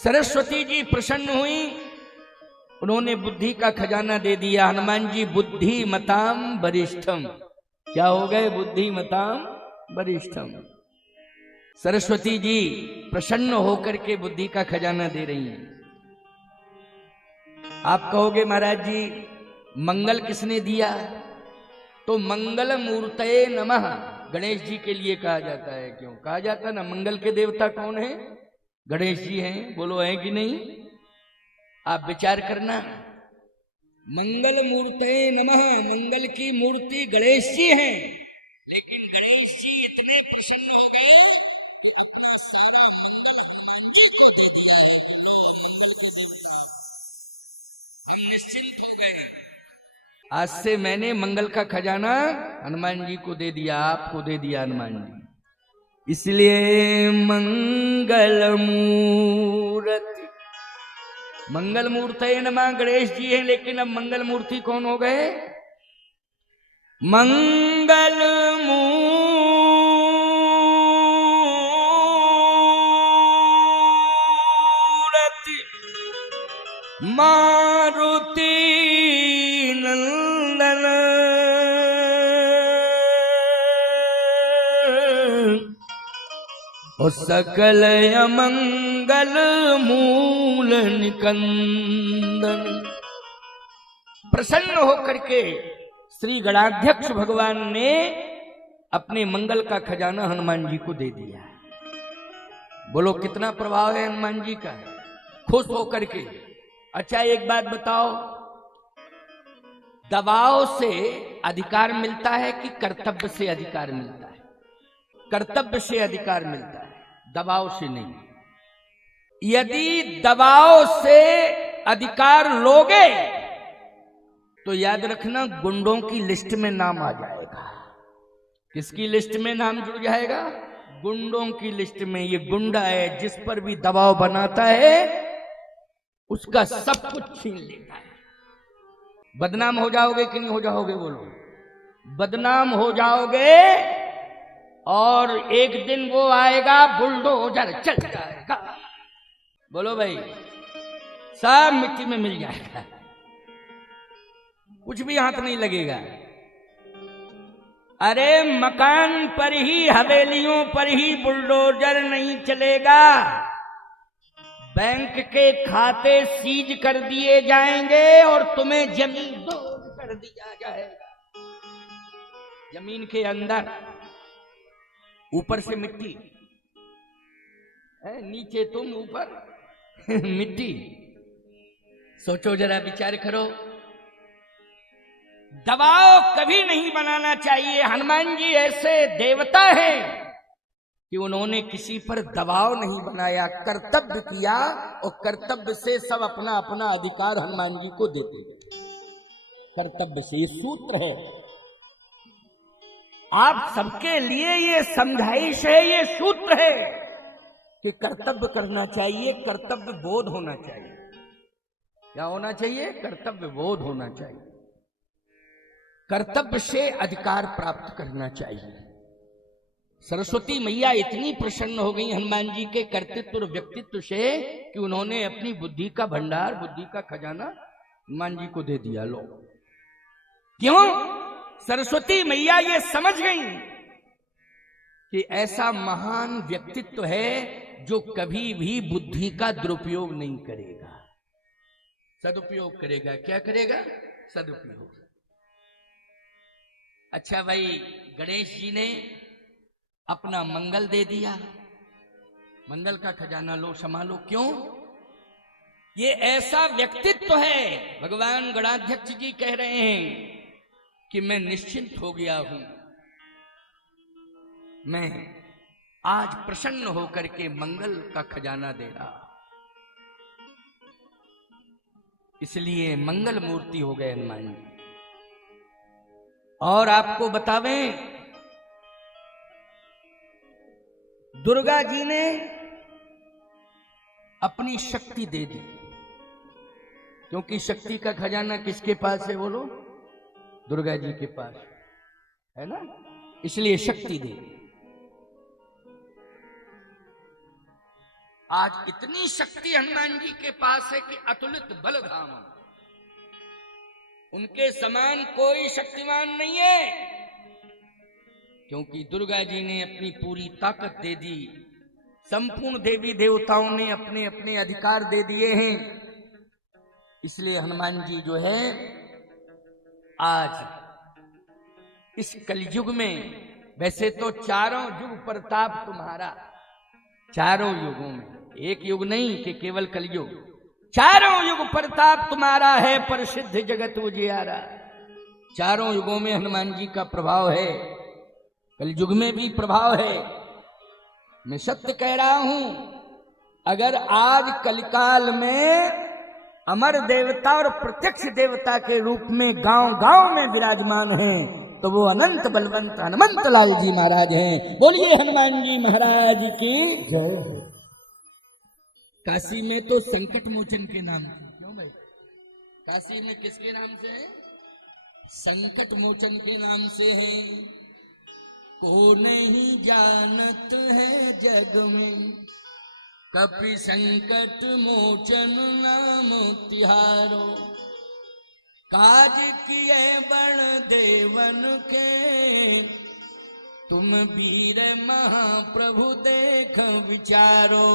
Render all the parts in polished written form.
सरस्वती जी प्रसन्न हुई, उन्होंने बुद्धि का खजाना दे दिया। हनुमान जी बुद्धिमताम वरिष्ठम, क्या हो गए? बुद्धिमताम वरिष्ठम। सरस्वती जी प्रसन्न होकर के बुद्धि का खजाना दे रही हैं। आप कहोगे महाराज जी मंगल किसने दिया? तो मंगल मूर्तये नमः गणेश जी के लिए कहा जाता है। क्यों कहा जाता है ना? मंगल के देवता कौन है? गणेश जी हैं। बोलो है कि नहीं? आप विचार करना। मंगल मूर्तये नमः, मंगल की मूर्ति गणेश जी हैं। लेकिन गणेश जी इतने प्रसन्न हो गए कि अपना सारा मंगल हनुमान जी को दे दिया है कि लो अब मंगल के देवता आप, हम निश्चिंत हो गए। आज से मैंने मंगल का खजाना हनुमान जी को दे दिया, आपको दे दिया हनुमान जी। इसलिए मंगल मूर्ति, मंगल मूर्तये नमः गणेश जी हैं, लेकिन अब मंगल मूर्ति कौन हो गए? मंगल मारुति नंदन और सकल अमंगल मूल निकंदन। प्रसन्न होकर के श्री गणाध्यक्ष भगवान ने अपने मंगल का खजाना हनुमान जी को दे दिया। बोलो कितना प्रभाव है हनुमान जी का, खुश होकर के। अच्छा एक बात बताओ, दबाव से अधिकार मिलता है कि कर्तव्य से अधिकार मिलता है? कर्तव्य से अधिकार मिलता है, दबाव से नहीं। यदि दबाव से अधिकार लोगे तो याद रखना गुंडों की लिस्ट में नाम आ जाएगा। किसकी लिस्ट में नाम जुड़ जाएगा? गुंडों की लिस्ट में। ये गुंडा है, जिस पर भी दबाव बनाता है उसका सब कुछ छीन लेता है। बदनाम हो जाओगे कि नहीं हो जाओगे? बोलो बदनाम हो जाओगे। और एक दिन वो आएगा बुलडोजर चल जाएगा। बोलो भाई, सब मिट्टी में मिल जाएगा, कुछ भी हाथ नहीं लगेगा। अरे मकान पर ही, हवेलियों पर ही बुलडोजर नहीं चलेगा। बैंक के खाते सीज कर दिए जाएंगे और तुम्हें जमीन दोज कर दिया जाएगा। जमीन के अंदर ऊपर से मिट्टी है, नीचे तुम, ऊपर मिट्टी। सोचो जरा, विचार करो। दबाव कभी नहीं बनाना चाहिए। हनुमान जी ऐसे देवता हैं कि उन्होंने किसी पर दबाव नहीं बनाया, कर्तव्य किया और कर्तव्य से सब अपना अपना अधिकार हनुमान जी को देते गए। कर्तव्य से, ये सूत्र है आप सबके लिए, ये समझाइश है, ये सूत्र है कि कर्तव्य करना चाहिए, कर्तव्य बोध होना चाहिए। क्या होना चाहिए? कर्तव्य बोध होना चाहिए। कर्तव्य से अधिकार प्राप्त करना चाहिए। सरस्वती मैया इतनी प्रसन्न हो गई हनुमान जी के कर्तृत्व और व्यक्तित्व से कि उन्होंने अपनी बुद्धि का भंडार, बुद्धि का खजाना हनुमान जी को दे दिया। लो, क्यों? सरस्वती मैया ये समझ गई कि ऐसा महान व्यक्तित्व है जो कभी भी बुद्धि का दुरुपयोग नहीं करेगा, सदुपयोग करेगा। क्या करेगा? सदुपयोग। अच्छा भाई, गणेश जी ने अपना मंगल दे दिया, मंगल का खजाना लो, संभालो। क्यों? ये ऐसा व्यक्तित्व है। भगवान गणाध्यक्ष जी कह रहे हैं कि मैं निश्चिंत हो गया हूं, मैं आज प्रसन्न होकर के मंगल का खजाना दे रहा, इसलिए मंगल मूर्ति हो गए हनुमान जी। और आपको बतावें, दुर्गा जी ने अपनी शक्ति दे दी, क्योंकि शक्ति का खजाना किसके पास है? बोलो, दुर्गा जी के पास है ना, इसलिए शक्ति दे दी। आज इतनी शक्ति हनुमान जी के पास है कि अतुलित बल धाम, उनके समान कोई शक्तिमान नहीं है, क्योंकि दुर्गा जी ने अपनी पूरी ताकत दे दी, संपूर्ण देवी देवताओं ने अपने अपने अधिकार दे दिए हैं। इसलिए हनुमान जी जो है आज इस कलयुग में, वैसे तो चारों युग प्रताप तुम्हारा, चारों युगों में, एक युग नहीं कि केवल कलयुग, चारों युग प्रताप तुम्हारा है, प्रसिद्ध जगत उजियारा। चारों युगों में हनुमान जी का प्रभाव है, कलयुग में भी प्रभाव है। मैं सत्य कह रहा हूं, अगर आज कलिकाल में अमर देवता और प्रत्यक्ष देवता के रूप में गांव गांव में विराजमान हैं, तो वो अनंत बलवंत हनुमंत लाल जी महाराज हैं। बोलिए हनुमान जी महाराज की जय हो। काशी में तो संकट मोचन के नाम से, क्यों भाई? काशी में किसके नाम से है? संकट मोचन के नाम से है। को नहीं जानत है जग में, कपि संकट मोचन नाम तिहारो। काज किए बण देवन के, तुम वीर महाप्रभु देख विचारो।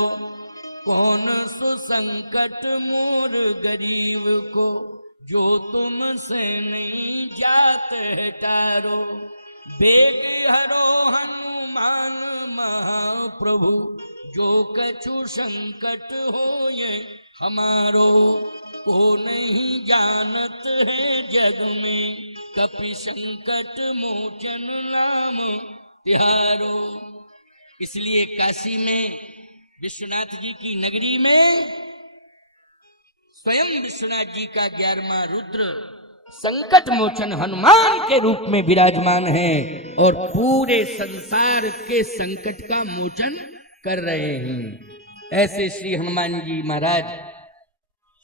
कौन सो संकट मोर गरीब को, जो तुमसे नहीं जात है टारो। बेग हरो हनुमान महाप्रभु, जो कछु संकट हो ये हमारो। को नहीं जानत है जग में, कपि संकट मोचन नाम तिहारो। इसलिए काशी में विश्वनाथ जी की नगरी में स्वयं विश्वनाथ जी का 11वां रुद्र संकट मोचन हनुमान के रूप में विराजमान है और पूरे संसार के संकट का मोचन कर रहे हैं। ऐसे श्री हनुमान जी महाराज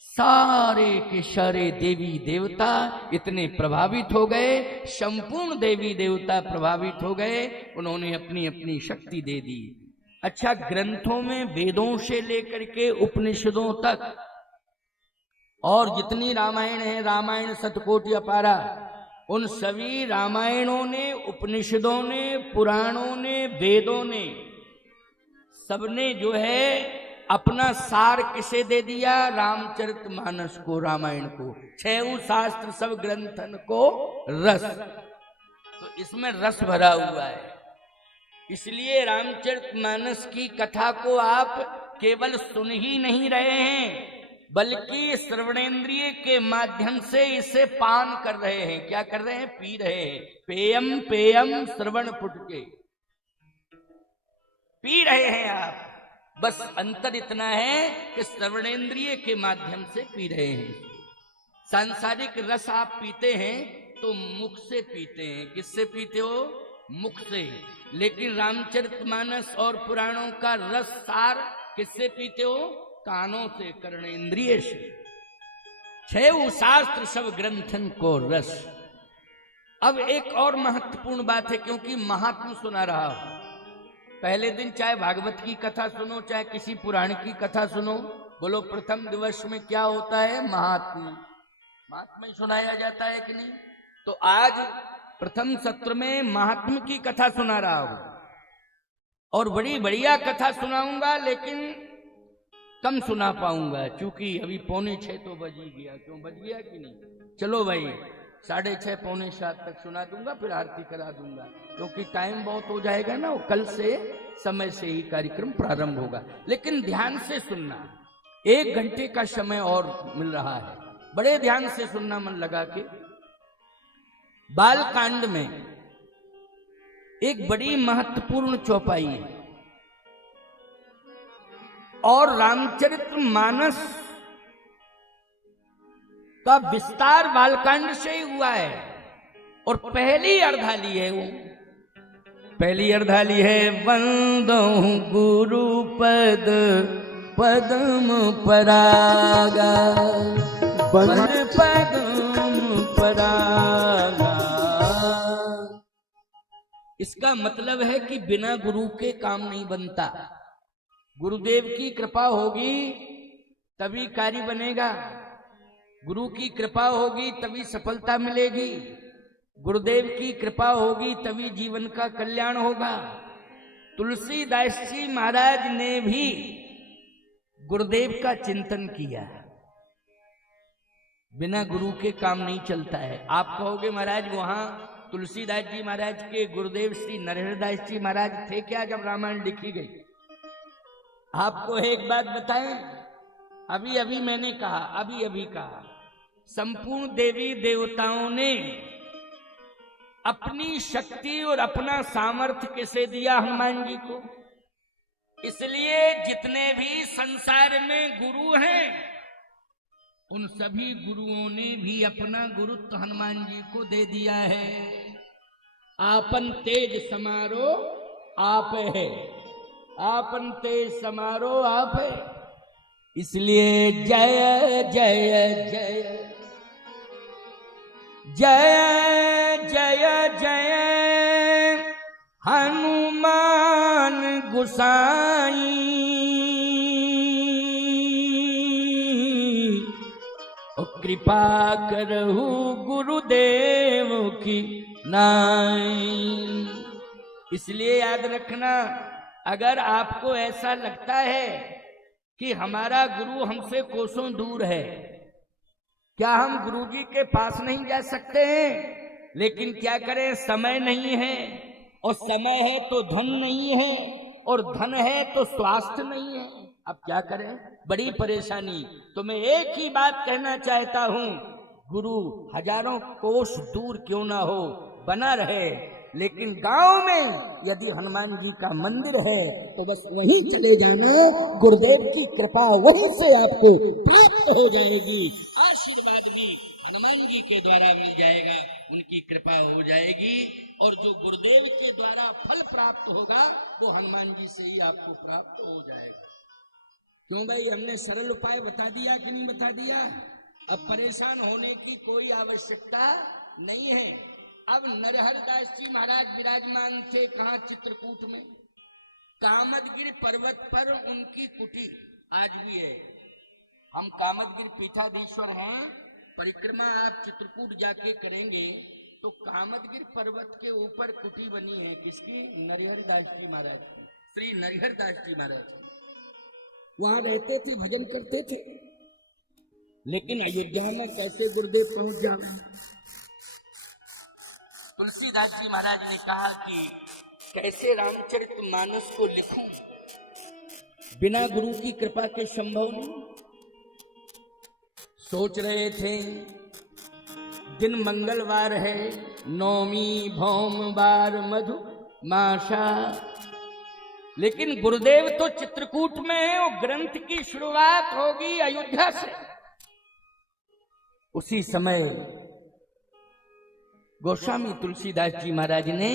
सारे के सारे देवी देवता इतने प्रभावित हो गए, संपूर्ण देवी देवता प्रभावित हो गए, उन्होंने अपनी अपनी शक्ति दे दी। अच्छा, ग्रंथों में वेदों से लेकर के उपनिषदों तक और जितनी रामायण है, रामायण शतकोटि अपारा, उन सभी रामायणों ने, उपनिषदों ने, पुराणों ने, वेदों ने, सबने जो है अपना सार किसे दे दिया? रामचरितमानस को, रामायण को। 6 शास्त्र सब ग्रंथन को रस, तो इसमें रस भरा हुआ है। इसलिए रामचरितमानस की कथा को आप केवल सुन ही नहीं रहे हैं, बल्कि श्रवणेन्द्रिय के माध्यम से इसे पान कर रहे हैं। क्या कर रहे हैं? पी रहे हैं। पेयम पेयम श्रवण पुटके, पी रहे हैं आप। बस अंतर इतना है कि श्रवणेन्द्रिय के माध्यम से पी रहे हैं। सांसारिक रस आप पीते हैं तो मुख से पीते हैं। किससे पीते हो? मुख से। लेकिन रामचरितमानस और पुराणों का रस सार किससे पीते हो? कानों से, कर्णेंद्रिय से। 6 शास्त्र सब ग्रंथन को रस। अब एक और महत्वपूर्ण बात है, क्योंकि महात्मा सुना रहा हूं। पहले दिन चाहे भागवत की कथा सुनो, चाहे किसी पुराण की कथा सुनो, बोलो प्रथम दिवस में क्या होता है? महात्मा। महात्मा ही सुनाया जाता है कि नहीं? तो आज प्रथम सत्र में महात्मा की कथा सुना रहा हूं और बड़ी बढ़िया कथा सुनाऊंगा, लेकिन कम सुना पाऊंगा, क्योंकि अभी 6:45 तो बज ही गया। क्यों बज गया कि नहीं? चलो भाई 6:30 6:45 तक सुना दूंगा, फिर आरती करा दूंगा, क्योंकि टाइम बहुत हो जाएगा ना। कल से समय से ही कार्यक्रम प्रारंभ होगा। लेकिन ध्यान से सुनना, 1 घंटे का समय और मिल रहा है, बड़े ध्यान से सुनना, मन लगा के। बालकांड में एक बड़ी महत्वपूर्ण चौपाई है और रामचरितमानस का विस्तार बालकांड से ही हुआ है। और पहली अर्धाली है वो, पहली अर्धाली है वंदो गुरु पद पद्म परागा, पद पद्म परागा। इसका मतलब है कि बिना गुरु के काम नहीं बनता। गुरुदेव की कृपा होगी तभी कार्य बनेगा, गुरु की कृपा होगी तभी सफलता मिलेगी, गुरुदेव की कृपा होगी तभी जीवन का कल्याण होगा। तुलसीदास जी महाराज ने भी गुरुदेव का चिंतन किया। बिना गुरु के काम नहीं चलता है। आप कहोगे महाराज वहां तुलसीदास जी महाराज के गुरुदेव श्री नरहरदास जी महाराज थे क्या जब रामायण लिखी गई? आपको एक बात बताएं, अभी अभी मैंने कहा, अभी कहा, संपूर्ण देवी देवताओं ने अपनी शक्ति और अपना सामर्थ्य किसे दिया? हनुमान जी को। इसलिए जितने भी संसार में गुरु हैं उन सभी गुरुओं ने भी अपना गुरुत्व हनुमान जी को दे दिया है। आपन तेज समारो आप है, आपन तेज समारो आप है। इसलिए जय जय जय जय जय जय हनुमान गोसाई, कृपा करहु गुरुदेव की नाई। इसलिए याद रखना, अगर आपको ऐसा लगता है कि हमारा गुरु हमसे कोसों दूर है, क्या हम गुरुजी के पास नहीं जा सकते हैं? लेकिन क्या करें, समय नहीं है, और समय है तो धन नहीं है, और धन है तो स्वास्थ्य नहीं है। अब क्या करें, बड़ी परेशानी। तो मैं एक ही बात कहना चाहता हूं, गुरु हजारों कोस दूर क्यों ना हो, बना रहे, लेकिन गांव में यदि हनुमान जी का मंदिर है तो बस वहीं चले जाना, गुरुदेव की कृपा वहीं से आपको प्राप्त हो जाएगी। आशीर्वाद भी हनुमान जी के द्वारा मिल जाएगा, उनकी कृपा हो जाएगी, और जो गुरुदेव के द्वारा फल प्राप्त होगा वो हनुमान जी से ही आपको प्राप्त हो जाएगा। क्यों भाई, हमने सरल उपाय बता दिया कि नहीं बता दिया? अब परेशान होने की कोई आवश्यकता नहीं है। अब नरहरदास जी महाराज विराजमान थे कहां? चित्रकूट में, कामदगिरि पर्वत पर उनकी कुटी आज भी है। हम कामदगिरि पीठाधीश्वर हैं, परिक्रमा आप चित्रकूट जाके करेंगे तो कामदगिरि पर्वत के ऊपर कुटी बनी है। किसकी? नरहरदास जी महाराज की, श्री नरहरदास जी महाराज की। वहां रहते थे, भजन करते थे। लेकिन अयोध्या में कैसे गुरुदेव पहुंच जावे? तुलसीदास जी महाराज ने कहा कि कैसे रामचरितमानस को लिखूं, बिना गुरु की कृपा के संभव नहीं। सोच रहे थे, दिन मंगलवार है, नौमी भौमवार मधु माशा, लेकिन गुरुदेव तो चित्रकूट में है, वो ग्रंथ की शुरुआत होगी अयोध्या से। उसी समय गोस्वामी तुलसीदास जी महाराज ने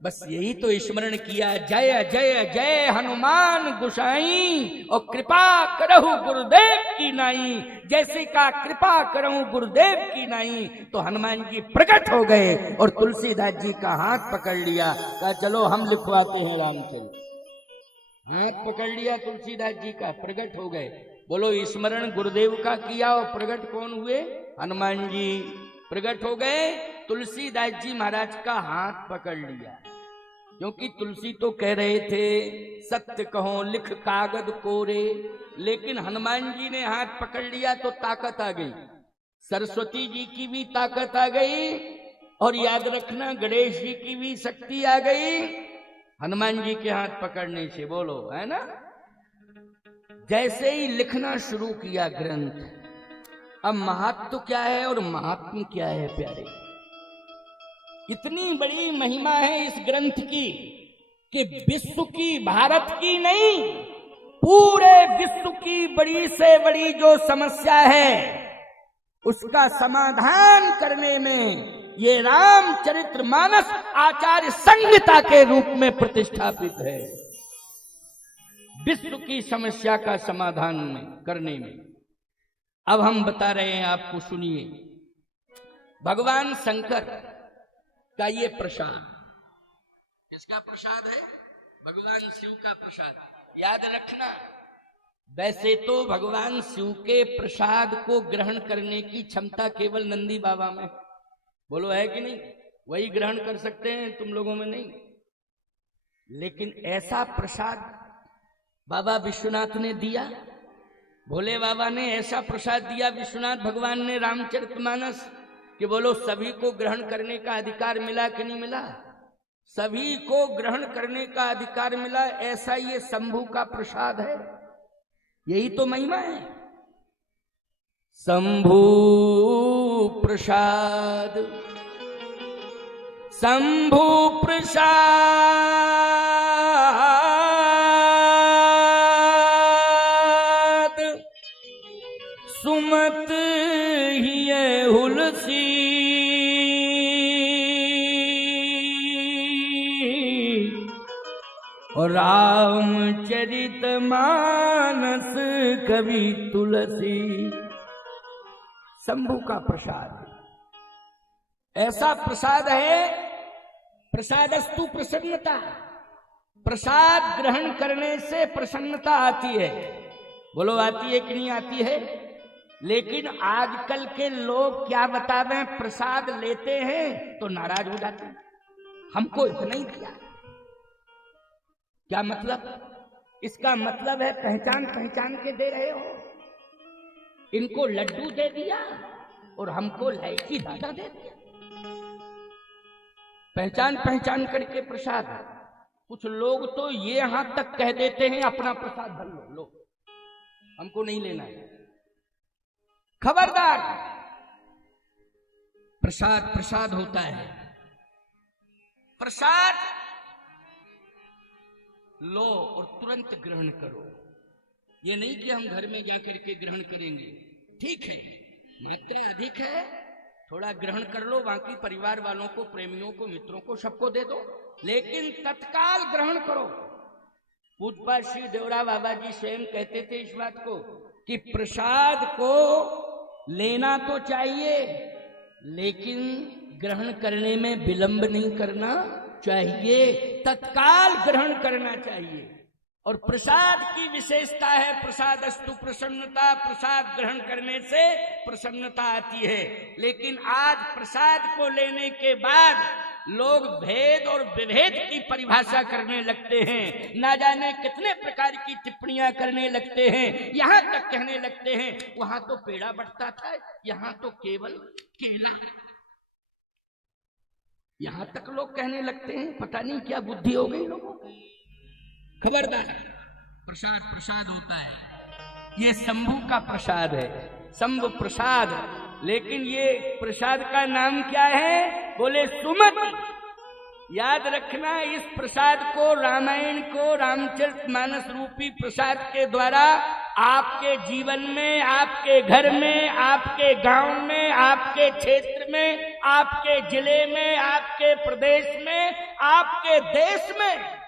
बस यही तो स्मरण किया, जय जय जय हनुमान गोसाई, और कृपा करहु गुरुदेव की नाई। जैसे का कृपा करहु गुरुदेव की नाई, तो हनुमान जी प्रकट हो गए और तुलसीदास जी का हाथ पकड़ लिया, कहा चलो हम लिखवाते हैं रामचरित। हाथ पकड़ लिया तुलसीदास जी का, प्रकट हो गए। बोलो, स्मरण गुरुदेव का किया और प्रकट कौन हुए? हनुमान जी प्रकट हो गए। तुलसीदास जी महाराज का हाथ पकड़ लिया, क्योंकि तुलसी तो कह रहे थे सत्य कहो लिख कागज कोरे, लेकिन हनुमान जी ने हाथ पकड़ लिया तो ताकत आ गई, सरस्वती जी की भी ताकत आ गई, और याद रखना गणेश जी की भी शक्ति आ गई हनुमान जी के हाथ पकड़ने से। बोलो, है ना? जैसे ही लिखना शुरू किया ग्रंथ, अब महत्व क्या है और महात्म क्या है प्यारे? इतनी बड़ी महिमा है इस ग्रंथ की कि विश्व की, भारत की नहीं, पूरे विश्व की बड़ी से बड़ी जो समस्या है उसका समाधान करने में ये रामचरितमानस आचार्य संहिता के रूप में प्रतिष्ठापित है। विश्व की समस्या का समाधान करने में। अब हम बता रहे हैं आपको, सुनिए। भगवान शंकर का ये प्रसाद, किसका प्रसाद है? भगवान शिव का प्रसाद। याद रखना, वैसे तो भगवान शिव के प्रसाद को ग्रहण करने की क्षमता केवल नंदी बाबा में, बोलो है कि नहीं? वही ग्रहण कर सकते हैं, तुम लोगों में नहीं। लेकिन ऐसा प्रसाद बाबा विश्वनाथ ने दिया, भोले बाबा ने ऐसा प्रसाद दिया विश्वनाथ भगवान ने रामचरितमानस, कि बोलो सभी को ग्रहण करने का अधिकार मिला कि नहीं मिला? सभी को ग्रहण करने का अधिकार मिला। ऐसा ये शंभू का प्रसाद है, यही तो महिमा है। शंभू प्रसाद, शंभू प्रसाद, सुमत ही हुलसी, और रामचरित मानस कवि तुलसी। शंभू का प्रसाद ऐसा प्रसाद है, प्रसादस्तु प्रसन्नता, प्रसाद ग्रहण करने से प्रसन्नता आती है। बोलो आती है कि नहीं आती है? लेकिन आजकल के लोग क्या बतावे, प्रसाद लेते हैं तो नाराज हो जाते हैं, हमको इतना ही दिया। क्या मतलब? इसका मतलब है पहचान पहचान के दे रहे हो। इनको लड्डू दे दिया और हमको इलायची दाना दे दिया, पहचान पहचान करके प्रसाद। कुछ लोग तो ये यहां तक कह देते हैं अपना प्रसाद भर लो, लो हमको नहीं लेना है। खबरदार, प्रसाद प्रसाद होता है। प्रसाद लो और तुरंत ग्रहण करो। ये नहीं कि हम घर में जाकर के ग्रहण करेंगे, ठीक है मात्रा अधिक है, थोड़ा ग्रहण कर लो, बाकी परिवार वालों को, प्रेमियों को, मित्रों को, सबको दे दो, लेकिन तत्काल ग्रहण करो। पूज्य श्री देवरा बाबा जी स्वयं कहते थे इस बात को कि प्रसाद को लेना तो चाहिए, लेकिन ग्रहण करने में विलंब नहीं करना चाहिए, तत्काल ग्रहण करना चाहिए। और प्रसाद की विशेषता है प्रसादस्तु प्रसन्नता, प्रसाद ग्रहण करने से प्रसन्नता आती है। लेकिन आज प्रसाद को लेने के बाद लोग भेद और विभेद की परिभाषा करने लगते हैं, ना जाने कितने प्रकार की टिप्पणियां करने लगते हैं, यहां तक कहने लगते हैं वहां तो पेड़ा बंटता था, यहां तो केवल केला, यहां तक लोग कहने लगते हैं। पता नहीं क्या बुद्धि हो गई लोगों को। खबरदार, प्रसाद प्रसाद होता है, ये शंभू का प्रसाद है, शंभु प्रसाद। लेकिन ये प्रसाद का नाम क्या है? बोले सुमति। याद रखना, इस प्रसाद को, रामायण को, रामचरितमानस रूपी प्रसाद के द्वारा आपके जीवन में, आपके घर में, आपके गांव में, आपके क्षेत्र में, आपके जिले में, आपके प्रदेश में, आपके देश में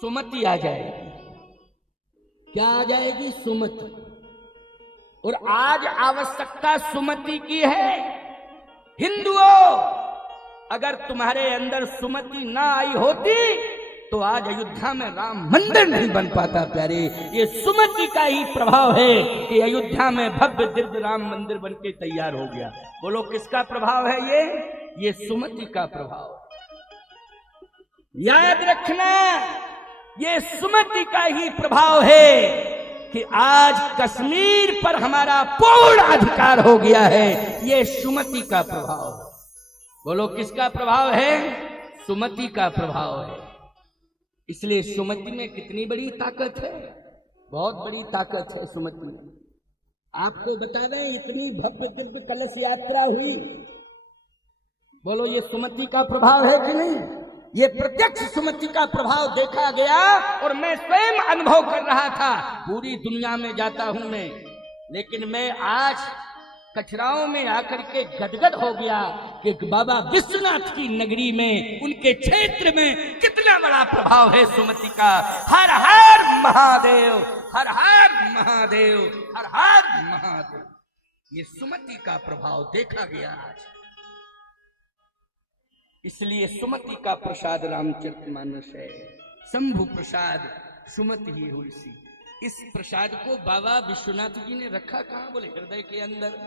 सुमति आ जाएगी। क्या आ जाएगी? सुमति। और आज आवश्यकता सुमति की है। हिंदुओं, अगर तुम्हारे अंदर सुमति ना आई होती तो आज अयोध्या में राम मंदिर नहीं बन पाता प्यारे। ये सुमति का ही प्रभाव है कि अयोध्या में भव्य दिव्य राम मंदिर बनके तैयार हो गया। बोलो किसका प्रभाव है ये सुमति का प्रभाव। याद रखना, ये सुमति का ही प्रभाव है कि आज कश्मीर पर हमारा पूर्ण अधिकार हो गया है। ये सुमति का प्रभाव है। बोलो किसका प्रभाव है? सुमति का प्रभाव है। इसलिए सुमति में कितनी बड़ी ताकत है, बहुत बड़ी ताकत है सुमति में। आपको बतावें, इतनी भव्य दिव्य कलश यात्रा हुई, बोलो ये सुमति का प्रभाव है कि नहीं? ये प्रत्यक्ष सुमति का प्रभाव देखा गया और मैं स्वयं अनुभव कर रहा था। पूरी दुनिया में जाता हूं मैं, लेकिन मैं आज कचराओं में आकर के गदगद हो गया कि बाबा विश्वनाथ की नगरी में, उनके क्षेत्र में कितना बड़ा प्रभाव है सुमति का। हर हर महादेव, हर हर महादेव, हर हर महादेव। ये सुमति का प्रभाव देखा गया आज। इसलिए सुमति का प्रसाद रामचरितमानस है। शंभु प्रसाद सुमति ही हुलसी। इस प्रसाद को बाबा विश्वनाथ जी ने रखा कहाँ? बोले हृदय के अंदर।